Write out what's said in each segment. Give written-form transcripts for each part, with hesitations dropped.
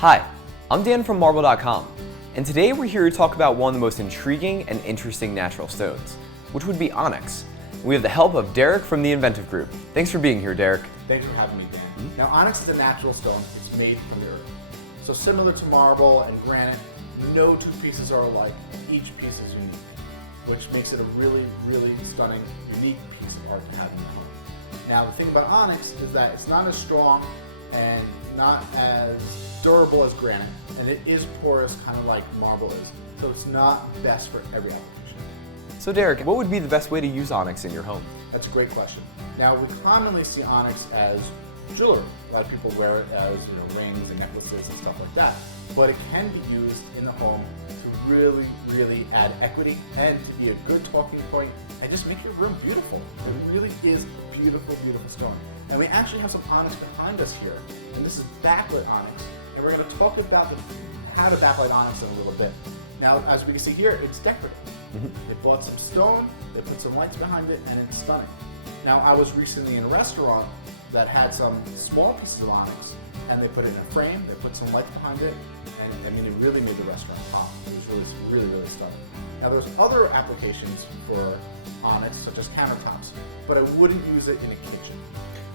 Hi, I'm Dan from Marblecom, and today we're here to talk about one of the most intriguing and interesting natural stones, which would be onyx. We have the help of Derek from the Inventive Group. Thanks for being here, Derek. Thanks for having me, Dan. Now, onyx is a natural stone. It's made from the earth. So similar to marble and granite, no two pieces are alike. Each piece is unique, which makes it a really, really stunning, unique piece of art to have in your home. Now, the thing about onyx is that it's not as strong and not as durable as granite, and it is porous, kind of like marble is. So it's not best for every application. So Derek, what would be the best way to use onyx in your home? That's a great question. Now, we commonly see onyx as jewelry. A lot of people wear it as rings and necklaces and stuff like that. But it can be used in the home to really, really add equity and to be a good talking point and just make your room beautiful. It really is a beautiful, beautiful stone. And we actually have some onyx behind us here. And this is backlit onyx. And we're going to talk about how to backlight onyx in a little bit. Now, as we can see here, it's decorative. They bought some stone, they put some lights behind it, and it's stunning. Now, I was recently in a restaurant that had some small pieces of onyx, and they put it in a frame, they put some lights behind it, and I mean, it really made the restaurant pop. It was really, really stunning. Now, there's other applications for onyx, such as countertops, but I wouldn't use it in a kitchen.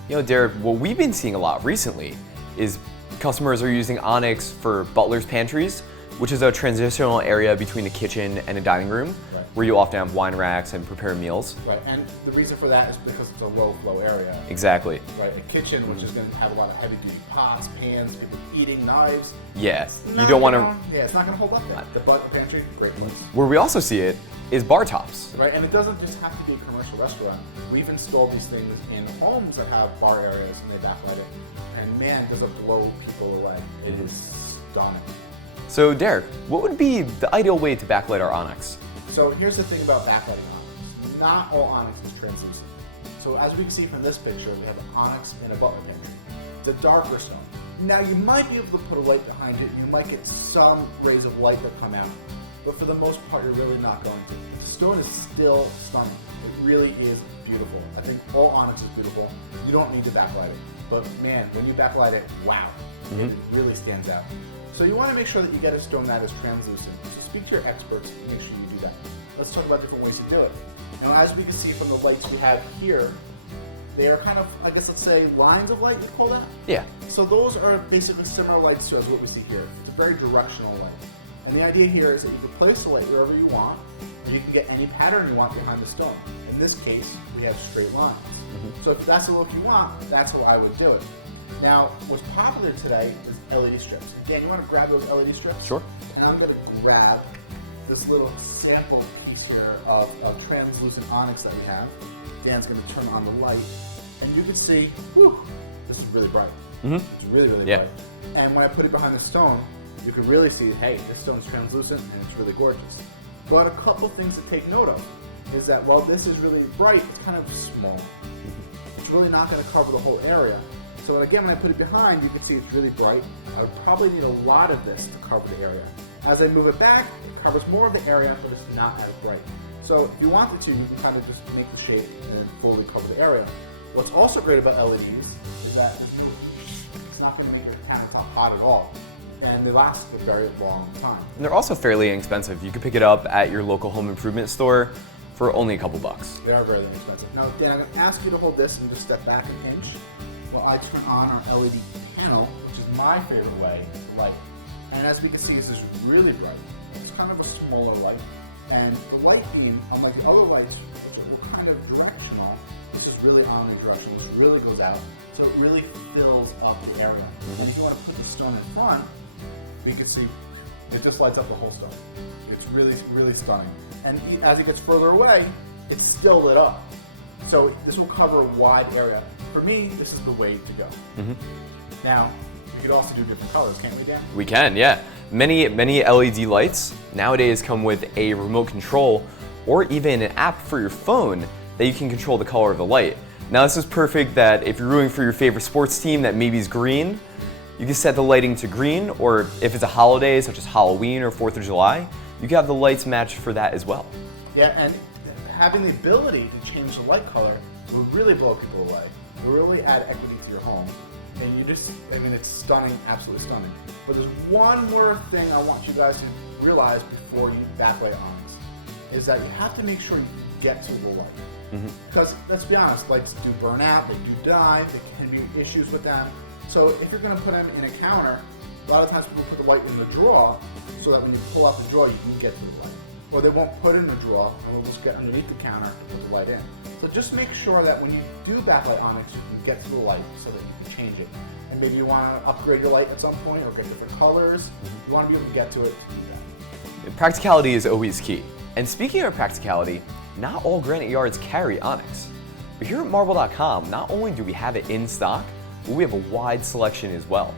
You know, Derek, what we've been seeing a lot recently is customers are using onyx for Butlers Pantries, which is a transitional area between a kitchen and a dining room, right, where you often have wine racks and prepare meals. Right, and the reason for that is because it's a low flow area. Exactly. Right, a kitchen, which is going to have a lot of heavy duty pots, pans, people eating, knives. Yes, you don't want to. Yeah, it's not going to hold up there. The Butlers Pantry, great place. Where we also see it is bar tops. Right, and it doesn't just have to be a commercial restaurant. We've installed these things in homes that have bar areas and they backlight it. And man, does it blow people away. It is stunning. So Derek, what would be the ideal way to backlight our onyx? So here's the thing about backlighting onyx. Not all onyx is translucent. So as we can see from this picture, we have an onyx in a Butlers Pantry. It's a darker stone. Now you might be able to put a light behind it, and you might get some rays of light that come out, but for the most part, you're really not going to. The stone is still stunning. It really is beautiful. I think all onyx is beautiful. You don't need to backlight it, but man, when you backlight it, wow, it really stands out. So you want to make sure that you get a stone that is translucent. So speak to your experts and make sure you do that. Let's talk about different ways to do it. Now, as we can see from the lights we have here, they are kind of, I guess let's say, lines of light, we call that? Yeah. So those are basically similar lights to as what we see here. It's a very directional light. And the idea here is that you can place the light wherever you want, or you can get any pattern you want behind the stone. In this case, we have straight lines. So if that's the look you want, that's how I would do it. Now, what's popular today is LED strips. Again, you want to grab those LED strips? Sure. And I'm going to grab this little sample piece here of translucent onyx that we have. Dan's going to turn on the light, and you can see, whew, this is really bright. It's really, really bright. And when I put it behind the stone, you can really see, hey, this stone's translucent and it's really gorgeous. But a couple things to take note of is that while this is really bright, it's kind of small. It's really not going to cover the whole area. So again, when I put it behind, you can see it's really bright. I would probably need a lot of this to cover the area. As I move it back, it covers more of the area, but it's not as bright. So if you wanted to, you can kind of just make the shape and then fully cover the area. What's also great about LEDs is that it's not going to make your countertop hot at all. And they last a very long time. And they're also fairly inexpensive. You can pick it up at your local home improvement store for only a couple bucks. They are very inexpensive. Now, Dan, I'm going to ask you to hold this and just step back and pinch while I turn on our LED panel, which is my favorite way to light. And as we can see, this is really bright. It's kind of a smaller light. And the light beam, unlike the other lights, which are kind of directional, this is really omnidirectional, which really goes out. So it really fills up the area. And if you want to put the stone in front, we can see it just lights up the whole stone. It's really, really stunning. And as it gets further away, it's still lit up. So this will cover a wide area. For me, this is the way to go. Now, we could also do different colors, can't we, Dan? We can, yeah. Many LED lights nowadays come with a remote control or even an app for your phone that you can control the color of the light. Now this is perfect that if you're rooting for your favorite sports team that maybe is green, you can set the lighting to green, or if it's a holiday such as Halloween or 4th of July, you can have the lights matched for that as well. Yeah, and having the ability to change the light color will really blow people away. Will really add equity to your home. and I mean, it's stunning, absolutely stunning. But there's one more thing I want you guys to realize before you backlight Onyx, is that you have to make sure you get to the light. Because let's be honest, lights do burn out, they do die, there can be issues with them. So if you're going to put them in a counter, a lot of times people put the light in the drawer so that when you pull out the drawer, you can get to the light. Or they won't put it in the drawer and will just get underneath the counter to put the light in. So just make sure that when you do backlight Onyx, you can get to the light so that you can change it. And maybe you want to upgrade your light at some point or get different colors. You want to be able to get to it to do that. Practicality is always key. And speaking of practicality, not all granite yards carry Onyx. But here at Marble.com, not only do we have it in stock, but we have a wide selection as well.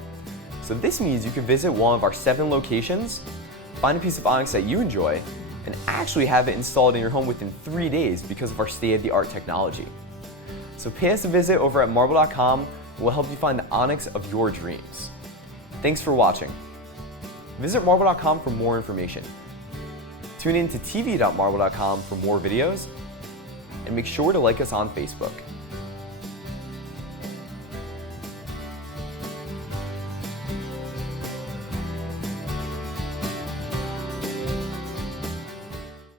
So this means you can visit one of our 7 locations, find a piece of Onyx that you enjoy, and actually have it installed in your home within 3 days because of our state-of-the-art technology. So pay us a visit over at Marble.com, and we'll help you find the Onyx of your dreams. Thanks for watching. Visit Marble.com for more information. Tune in to tv.marble.com for more videos, and make sure to like us on Facebook.